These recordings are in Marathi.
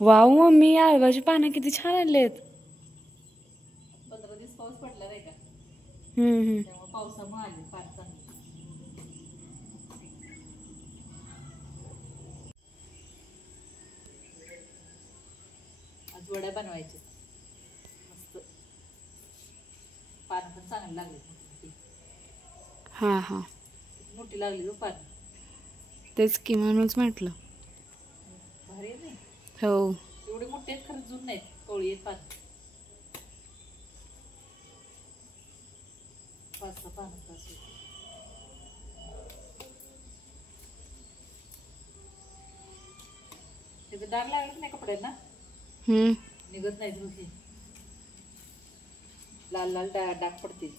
वाव मम्मी, आळवाची पानं किती छान आलेत. 15 दिवस पाऊस पडला नाही का, त्यामुळे पावसामुळे आले पान चांगली. आज वड्या बनवायच्या मस्त, पान पण चांगली लागली. हा हा, मोठी लागली पान. तेच की म्हणूनच म्हटलं. भारी आहे नाही. हो, एवढे मोठे आहेत खरं, जुन नाहीत, कवळी आहेत पान. 5-6 पानं तास त्याचे डाग लागत नाही कपड्यांना, निघत नाही धुके, लाल लाल डाग पडतील.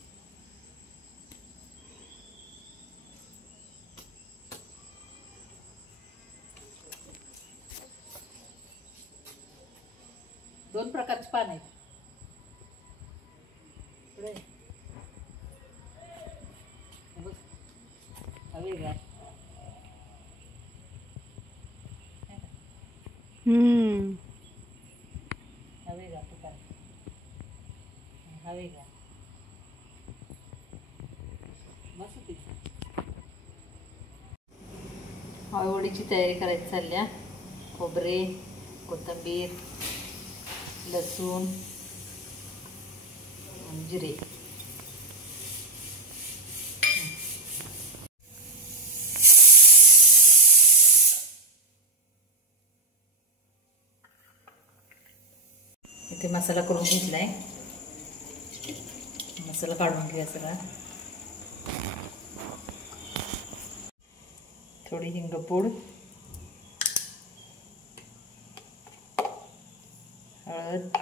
दोन प्रकारचे पान आहेत. वेगळा वेगळा प्रकार, हा वेगळा मस्त. आवडीची तयारी करायची चालल्या. खोबरे, कोथिंबीर, लसूण, जिरे. इथे मसाला करून घेतलाय. मसाला काढून घ्या सगळा. थोडी हिंगपूड, हळद,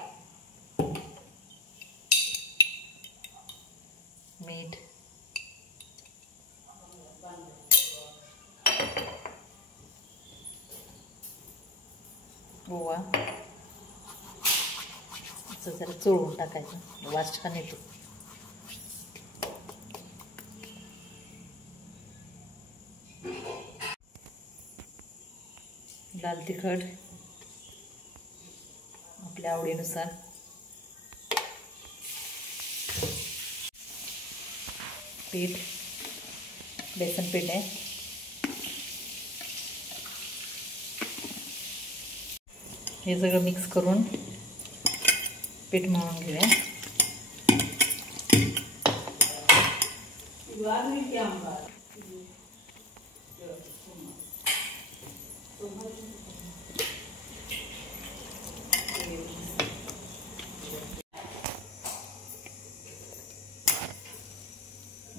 मीठ, ओवा, असं जरा चोळून टाकायचं, वास छान येतो. लाल तिखट आपल्या आवडीनुसार, पीठ, बेसन पीठ आहे. हे सगळं मिक्स करून पीठ मळून घेऊया.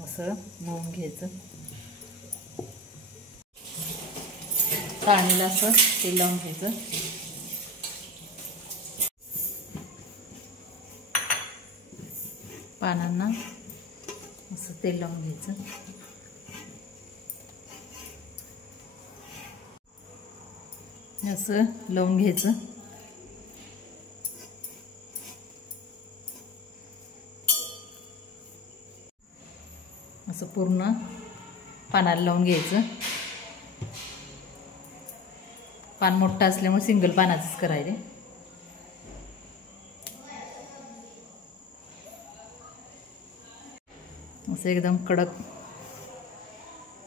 असं मळून घ्यायचं. चाळणीला असं तेल लावून घ्यायचं. पानांना असं तेल लावून घ्यायचं. असं लावून घ्यायचं. असं पूर्ण पानाला लावून घ्यायचं. पान मोठं असल्यामुळे सिंगल पानाचंच करायचे. असं एकदम कडक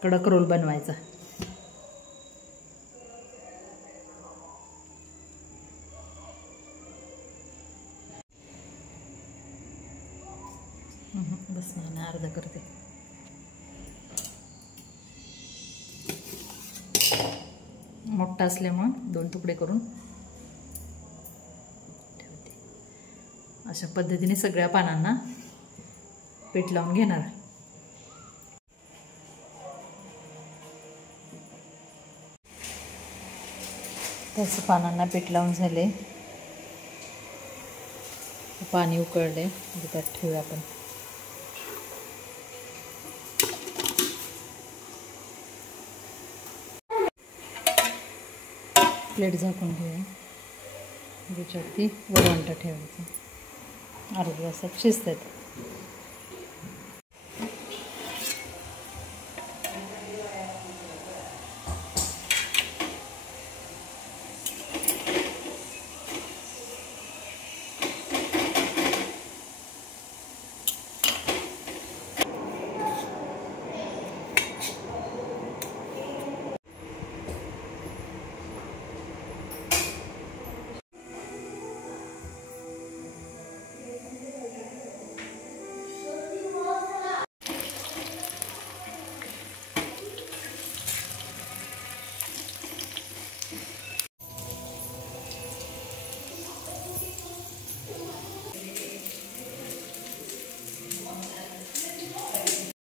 कडक रोल बनवायचा. बस नाही, अर्धा करते. मोठा असल्यामुळे 2 तुकडे करून ठेवते. अशा पद्धतीने सगळ्या पानांना पीठ लावून घेणार. तसं पानांना पीठ लावून झाले. पाणी उकळले, त्यात ठेवूया आपण. प्लेट झाकून घेऊया. त्याच्यावरती वरवंटा ठेवायचं. अर्ध्या तासात शिजतात.